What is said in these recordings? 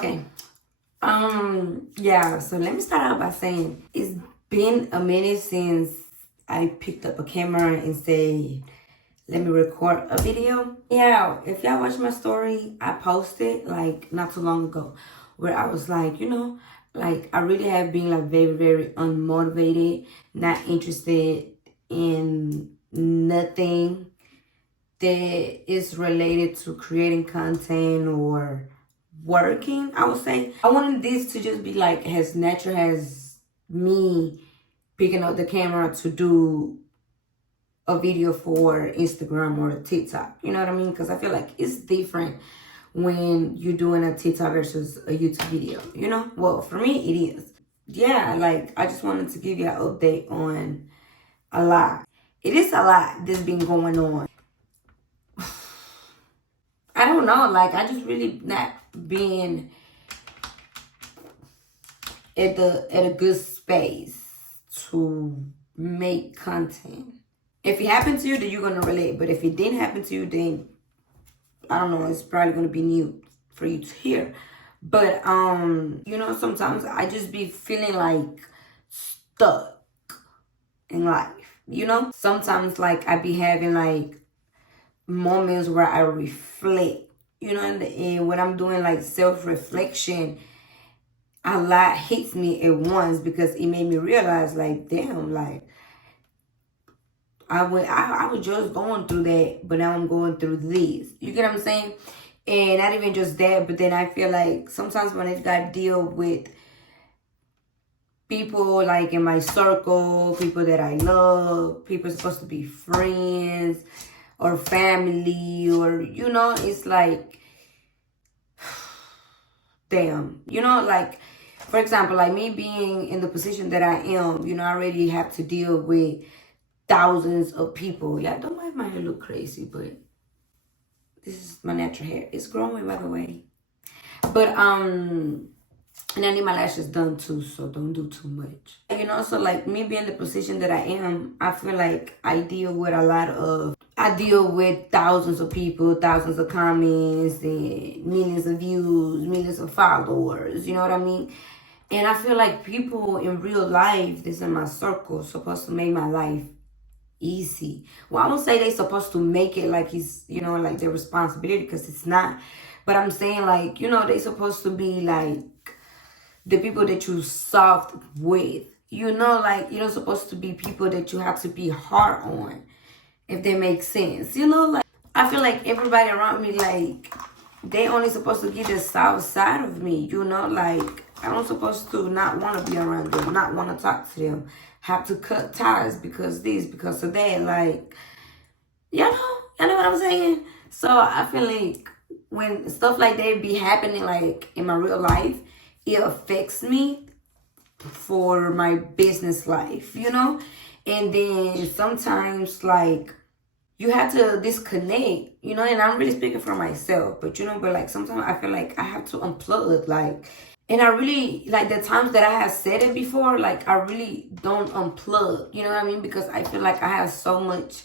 Okay. Yeah, so let me start out by saying it's been a minute since I picked up a camera and say, let me record a video. Yeah, if y'all watch my story, I posted like not too long ago where I was like, like I really have been like very, very unmotivated, not interested in nothing that is related to creating content or working, I would say. I wanted this to just be like as natural as me picking up the camera to do a video for Instagram or TikTok. You know what I mean? Because I feel like it's different when you're doing a TikTok versus a YouTube video, Well, for me, it is. Yeah, like I just wanted to give you an update on a lot. It is a lot that's been going on. I don't know, like I just really not being at a good space to make content. If it happened to you, then you're gonna relate. But if it didn't happen to you, then I don't know, it's probably gonna be new for you to hear. But sometimes I just be feeling like stuck in life. Sometimes like I be having like moments where I reflect, and when I'm doing like self-reflection, a lot hits me at once because it made me realize like, damn, like I was just going through that, but now I'm going through this. You get what I'm saying? And not even just that, but then I feel like sometimes when I gotta deal with people like in my circle, people that I love, people supposed to be friends or family, or it's like, damn, like, for example, like me being in the position that I am, I already have to deal with thousands of people. Yeah, don't mind my hair look crazy, but this is my natural hair. It's growing, by the way. But and I need my lashes done too, so don't do too much. So like me being in the position that I am, I feel like I deal with thousands of people, thousands of comments, and millions of views, millions of followers, you know what I mean? And I feel like people in real life that's in my circle supposed to make my life easy. Well, I won't say they supposed to make it like it's, like their responsibility, because it's not. But I'm saying like, they supposed to be like the people that you soft with, like, supposed to be people that you have to be hard on, if that makes sense. Like I feel like everybody around me, like they only supposed to get the soft side of me, like I'm supposed to not want to be around them, not want to talk to them, have to cut ties because this, because of that. Like, y'all know what I'm saying? So I feel like when stuff like that be happening like in my real life, it affects me for my business life, And then sometimes like you have to disconnect, and I'm really speaking for myself, but but like sometimes I feel like I have to unplug, like, and I really, like the times that I have said it before, like I really don't unplug, you know what I mean? Because I feel like I have so much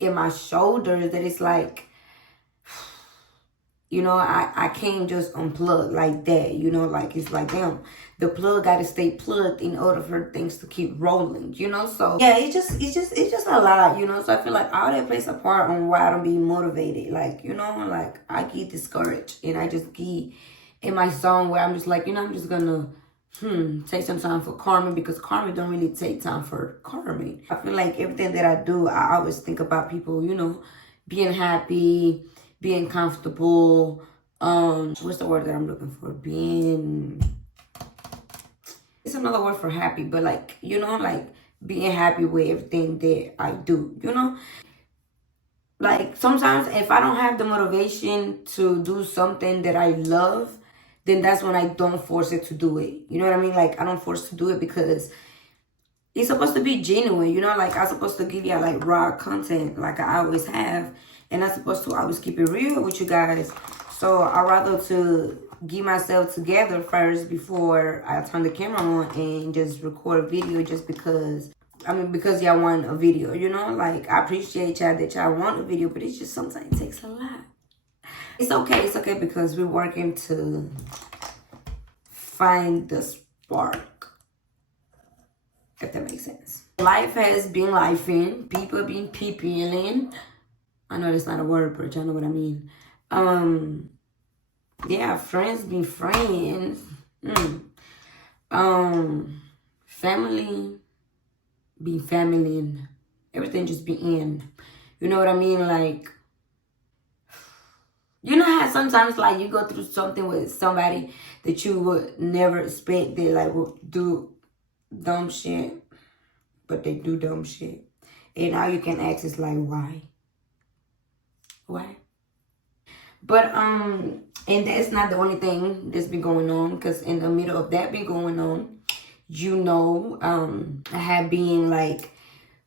in my shoulders that it's like, I can't just unplug like that, like it's like, damn, the plug got to stay plugged in order for things to keep rolling, So yeah, it's just a lot, So I feel like all that plays a part on why I don't be motivated, like, like I get discouraged and I just get in my zone where I'm just like, I'm just gonna take some time for Carmen, because Carmen don't really take time for Carmen. I feel like everything that I do, I always think about people, being happy, being comfortable. What's the word that I'm looking for? It's another word for happy, but like, like being happy with everything that I do, Like sometimes if I don't have the motivation to do something that I love, then that's when I don't force it to do it. You know what I mean? Like I don't force to do it because it's supposed to be genuine, like I'm supposed to give you like raw content like I always have. And I'm supposed to always keep it real with you guys. So I'd rather to get myself together first before I turn the camera on and just record a video just because y'all want a video, Like I appreciate y'all that y'all want a video, but it's just sometimes it takes a lot. It's okay because we're working to find the spark, if that makes sense. Life has been lifing. People been peopling. I know that's not a word, but y'all know what I mean. Yeah, friends be friends. Family be family. Everything just be in. You know what I mean? Like, you know how sometimes like you go through something with somebody that you would never expect, they like will do dumb shit, but they do dumb shit. And all you can ask is like, why? Why? But and that's not the only thing that's been going on, because in the middle of that been going on, you know, I have been like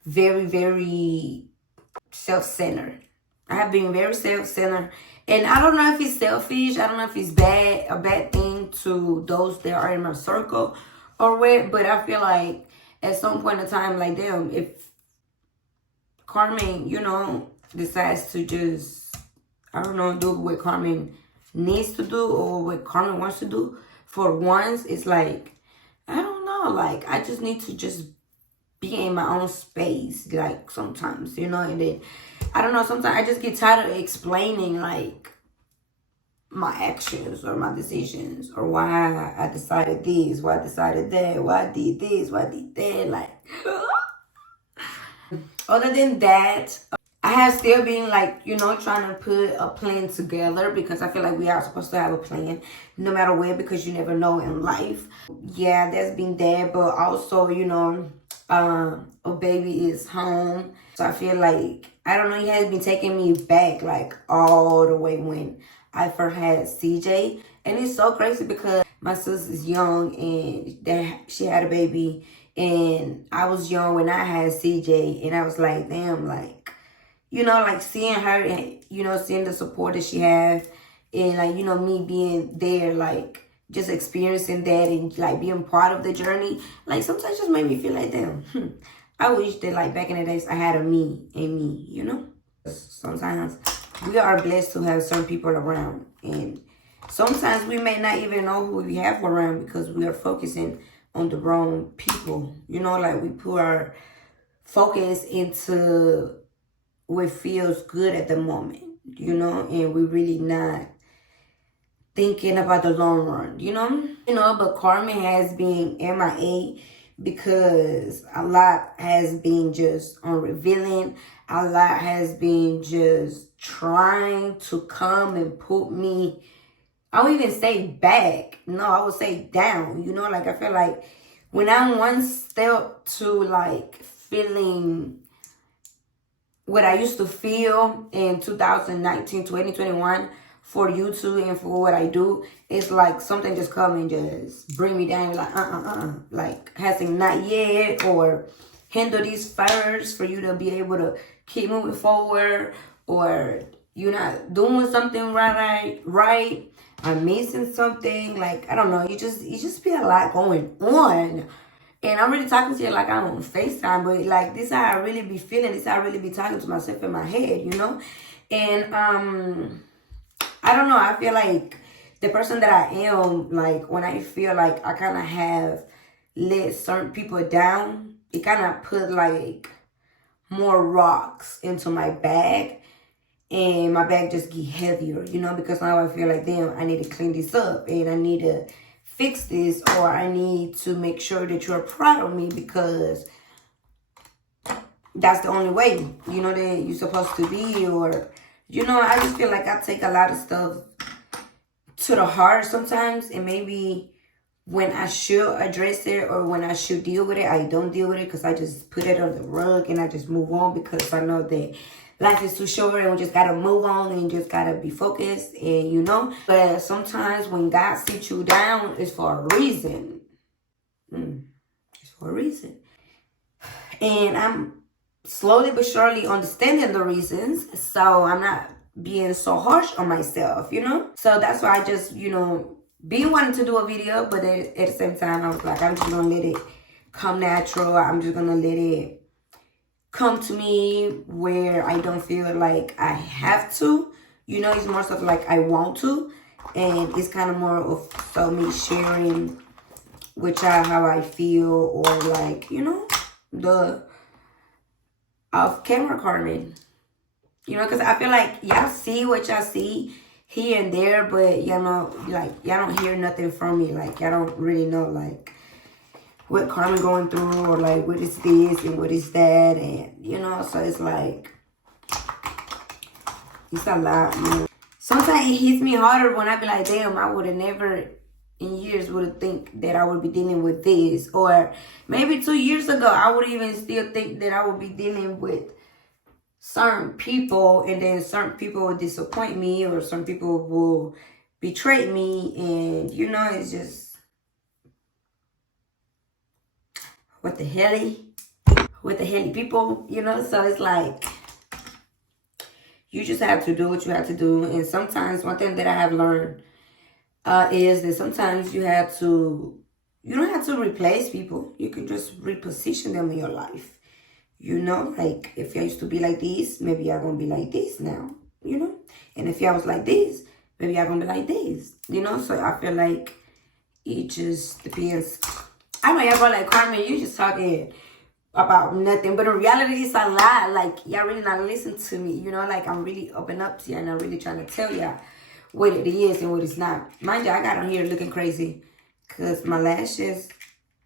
very, very self-centered. I have been very self-centered. And I don't know if it's selfish. I don't know if it's a bad thing to those that are in my circle or what. But I feel like at some point in time, like, damn, if Carmen, you know, decides to just, I don't know, do what Carmen needs to do or what Carmen wants to do, for once, it's like, I don't know, like, I just need to just be in my own space, like, sometimes, you know. And then, I don't know, sometimes I just get tired of explaining, like, my actions or my decisions, or why I decided this, why I decided that, why I did this, why I did that, like. Other than that, I have still been like, you know, trying to put a plan together, because I feel like we are supposed to have a plan no matter where, because you never know in life. Yeah, that's been that, but also, you know, a baby is home. So I feel like, I don't know, he has been taking me back like all the way when I first had CJ. And it's so crazy because my sister's young and she had a baby, and I was young when I had CJ, and I was like, damn, like, you know, like seeing her and, you know, seeing the support that she has, and like, you know, me being there, like just experiencing that and like being part of the journey, like sometimes just made me feel like, damn, I wish that like back in the days I had a me and me, you know. Sometimes we are blessed to have certain people around, and sometimes we may not even know who we have around because we are focusing on the wrong people, you know, like we put our focus into what feels good at the moment, you know, and we're really not thinking about the long run, you know. But Carmen has been MIA because a lot has been just unrevealing. A lot has been just trying to come and put me, I don't even say back. No, I would say down. You know, like I feel like when I'm one step to like feeling what I used to feel in 2019, 2021 for YouTube and for what I do, it's like something just come and just bring me down. You're like, like hasn't not yet, or handle these first for you to be able to keep moving forward, or you're not doing something right. I'm missing something, like, I don't know, you just be a lot going on. And I'm really talking to you like I'm on FaceTime, but like this is how I really be feeling, this is how I really be talking to myself in my head, you know? And I don't know, I feel like the person that I am, like when I feel like I kind of have let certain people down, it kind of put like more rocks into my bag. And my bag just get heavier, you know, because now I feel like, damn, I need to clean this up and I need to fix this, or I need to make sure that you're proud of me, because that's the only way, you know, that you're supposed to be. Or, you know, I just feel like I take a lot of stuff to the heart sometimes, and maybe when I should address it or when I should deal with it, I don't deal with it, because I just put it on the rug and I just move on, because I know that life is too short and we just gotta move on and just gotta be focused, and you know. But sometimes when God sits you down, it's for a reason. It's for a reason. And I'm slowly but surely understanding the reasons, so I'm not being so harsh on myself, you know. So that's why I just, you know, been wanting to do a video, but at the same time I was like, I'm just gonna let it come natural. I'm just gonna let it come to me where I don't feel like I have to, you know. It's more stuff like I want to, and it's kind of more of so me sharing how I feel, or like, you know, the off-camera Carmen. You know, because I feel like y'all see what y'all see here and there, but y'all know, like, y'all don't hear nothing from me. Like, y'all don't really know, like, what Carmen going through, or like what is this and what is that, and you know, so it's like, it's a lot, man. Sometimes it hits me harder when I be like, damn, I would have never in years would have think that I would be dealing with this, or maybe 2 years ago I would even still think that I would be dealing with certain people, and then certain people will disappoint me, or some people will betray me, and you know, it's just, what the hell, people, you know. So it's like, you just have to do what you have to do. And sometimes one thing that I have learned is that sometimes you don't have to replace people. You can just reposition them in your life. You know, like, if I used to be like this, maybe I'm going to be like this now, you know. And if I was like this, maybe I'm going to be like this, you know. So I feel like it just depends. I know y'all go like, Carmen, you just talking about nothing. But in reality, it's a lot. Like, y'all really not listening to me. You know, like, I'm really open up to y'all, and I'm really trying to tell y'all what it is and what it's not. Mind you, I got on here looking crazy because my lashes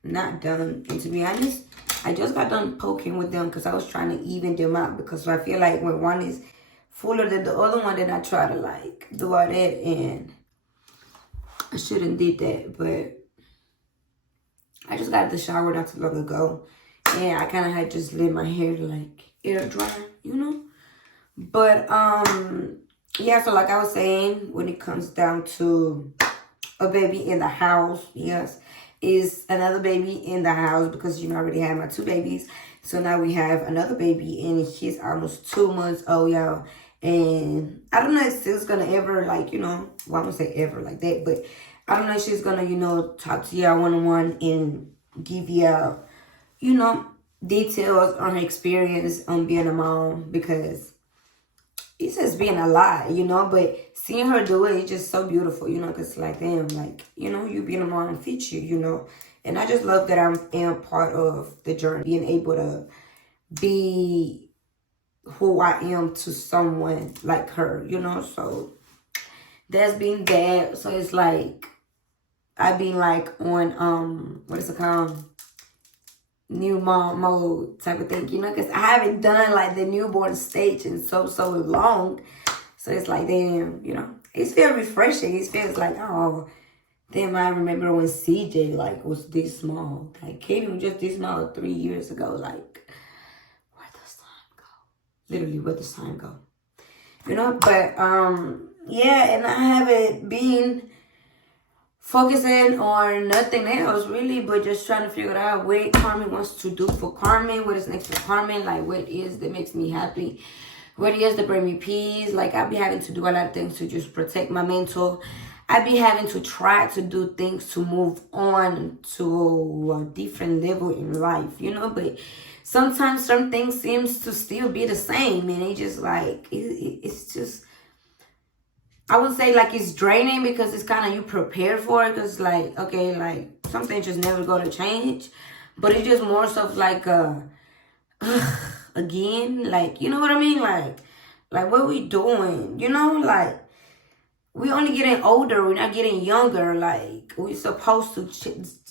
not done. And to be honest, I just got done poking with them because I was trying to even them out. Because I feel like when one is fuller than the other one, then I try to, like, do all that. And I shouldn't did that, but I just got out the shower not too long ago, and I kind of had just let my hair, like, air dry, you know. But yeah, so like I was saying, when it comes down to a baby in the house, yes, is another baby in the house, because, you know, I already had my 2 babies. So now we have another baby, and he's almost 2 months old, y'all. And I don't know if she's gonna ever, like, you know, well, I'm gonna say ever like that, but I don't know if she's gonna, you know, talk to y'all one-on-one and give y'all, you know, details on her experience on being a mom, because it's just being a lot, you know. But seeing her do it, it's just so beautiful, you know, because, like, damn, like, you know, you being a mom fits you, you know. And I just love that I am part of the journey, being able to be who I am to someone like her, you know. So that's been that. So it's like, I've been like on what is it called, new mom mode type of thing, you know, because I haven't done like the newborn stage in so long. So it's like, damn, you know, it's feels refreshing. It feels like, oh damn, I remember when CJ like was this small, like Katie was just this small 3 years ago. Like, where does time go? Literally, where does time go? You know. But yeah, and I haven't been focusing on nothing else really, but just trying to figure out what Carmen wants to do for Carmen, what is next for Carmen, like what is that makes me happy, what is that bring me peace. Like, I be having to do a lot of things to just protect my mental. I be having to try to do things to move on to a different level in life, you know. But sometimes some things seems to still be the same, and it just like it's just, I would say, like, it's draining, because it's kind of, you prepare for it, because, like, okay, like, something just never gonna change. But it's just more stuff like, again, like, you know what I mean? Like, what we doing? You know, like, we only getting older. We're not getting younger. Like, we supposed to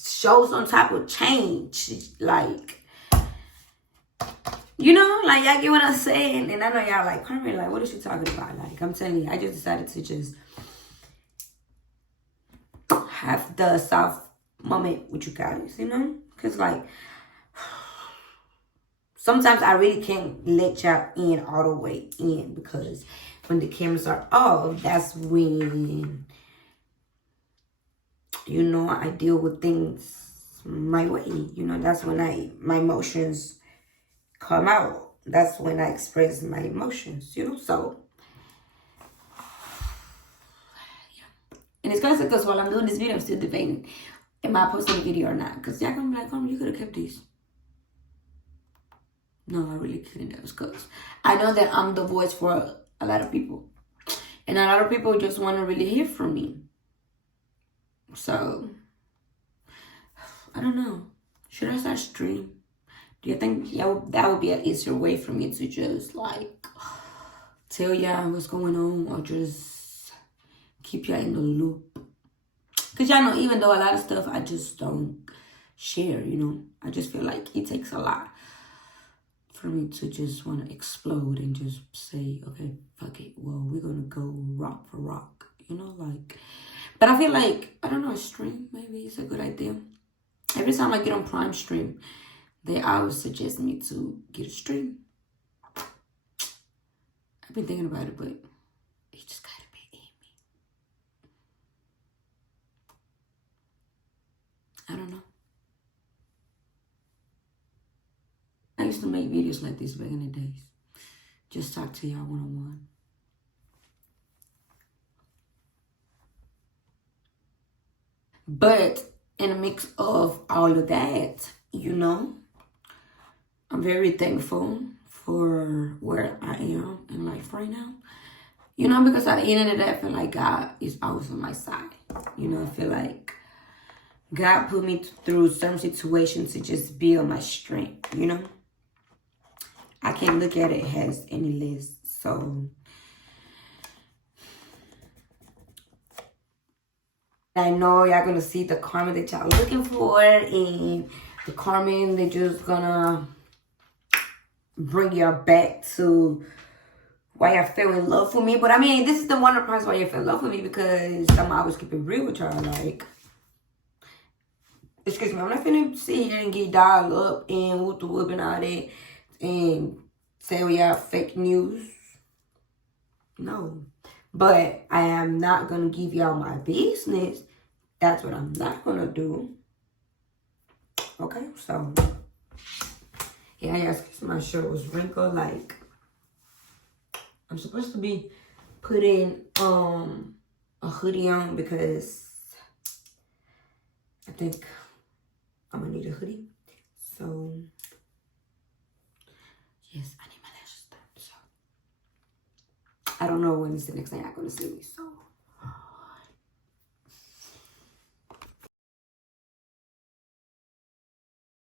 show some type of change. Like, you know, like, y'all get what I'm saying? And I know y'all like, Carmen, like, what is she talking about? Like, I'm telling you, I just decided to just have the soft moment with you guys, you know? Because, like, sometimes I really can't let y'all in all the way in, because when the cameras are off, that's when, you know, I deal with things my way. You know, that's when my emotions come out. That's when I express my emotions, you know. So, yeah. And it's crazy because while I'm doing this video, I'm still debating, am I posting a video or not? Because y'all gonna be like, you could have kept these. No, I really couldn't. That was because I know that I'm the voice for a lot of people. And a lot of people just want to really hear from me. So, I don't know. Should I start stream? Do you think that would be an easier way for me to just like tell y'all what's going on, or just keep y'all in the loop? Because y'all know, even though a lot of stuff I just don't share, you know, I just feel like it takes a lot for me to just want to explode and just say, okay, fuck it, well, we're gonna go rock for rock, you know, like. But I feel like, I don't know, a stream maybe is a good idea. Every time I get on Prime Stream, they always suggest me to get a stream. I've been thinking about it, but it just gotta be in me. I don't know. I used to make videos like this back in the days. Just talk to y'all one-on-one. But in a mix of all of that, you know, I'm very thankful for where I am in life right now. You know, because at the end of the day, I feel like God is always on my side. You know, I feel like God put me through certain situations to just build my strength, you know. I can't look at it as any less. So I know y'all gonna see the Carmen that y'all looking for, and the Carmen that just gonna bring y'all back to why y'all fell in love with me. But I mean, this is the one of the parts why you fell in love with me, because I'm always keep it real with y'all. Like, excuse me, I'm not finna sit here and get dialed up and whoop the whoop and all that and tell y'all fake news. No. But I am not gonna give y'all my business. That's what I'm not gonna do. Okay, so yeah, y'all, my shirt was wrinkled. Like, I'm supposed to be putting a hoodie on because I think I'm gonna need a hoodie. So yes, I need my lashes done. So I don't know when is the next thing I'm gonna see me. So